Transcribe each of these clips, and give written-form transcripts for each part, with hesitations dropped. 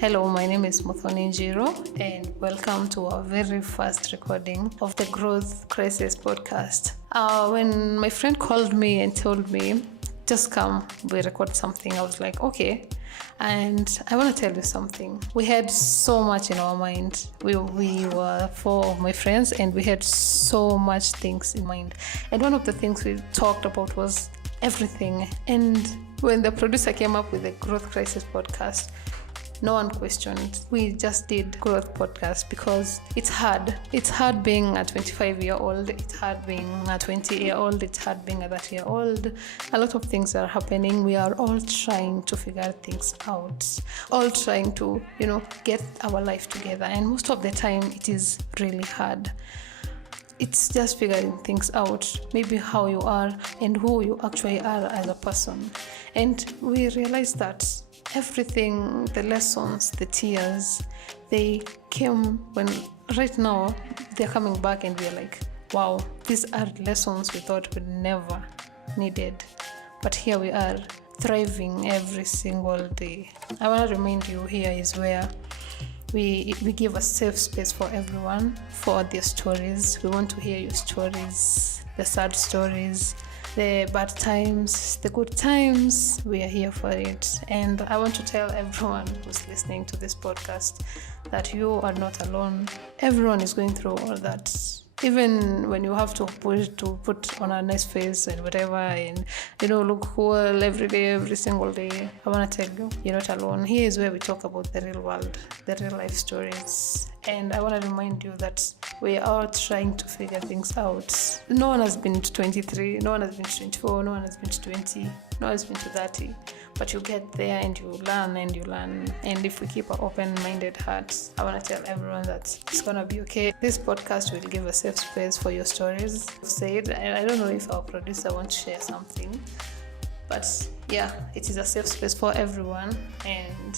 Hello, my name is Muthoni Njiro, and welcome to our very first recording of the Growth Crisis podcast. When my friend called me and told me, just come, we record something, I was like, okay. And I want to tell you something. We had so much in our mind. We were four of my friends, and we had so much things in mind. And one of the things we talked about was everything. And when the producer came up with the Growth Crisis podcast, no one questioned. We just did Growth Podcast because it's hard. It's hard being a 25-year-old. It's hard being a 20-year-old. It's hard being a 30-year-old. A lot of things are happening. We are all trying to figure things out. All trying to, get our life together. And most of the time, it is really hard. It's just figuring things out, maybe how you are and who you actually are as a person. And we realized that everything, the lessons, the tears, they came when right now they're coming back and we're like, wow, these are lessons we thought we never needed. But here we are, thriving every single day. I want to remind you, here is where we give a safe space for everyone, for their stories. We want to hear your stories, the sad stories, the bad times, the good times. We are here for it. And I want to tell everyone who's listening to this podcast that you are not alone. Everyone is going through all that. Even when you have to put on a nice face and whatever, and look cool every day, every single day, I want to tell you, you're not alone. Here is where we talk about the real world, the real life stories. And I want to remind you that we are all trying to figure things out. No one has been to 23, no one has been to 24, no one has been to 20, no one has been to 30. But you get there and you learn and you learn. And if we keep an open-minded heart, I want to tell everyone that it's going to be okay. This podcast will give a safe space for your stories. Said, I don't know if our producer wants to share something. But yeah, it is a safe space for everyone. And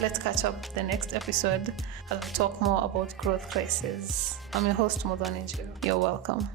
let's catch up the next episode as we talk more about growth crisis. I'm your host, Muthoni Njiro. You're welcome.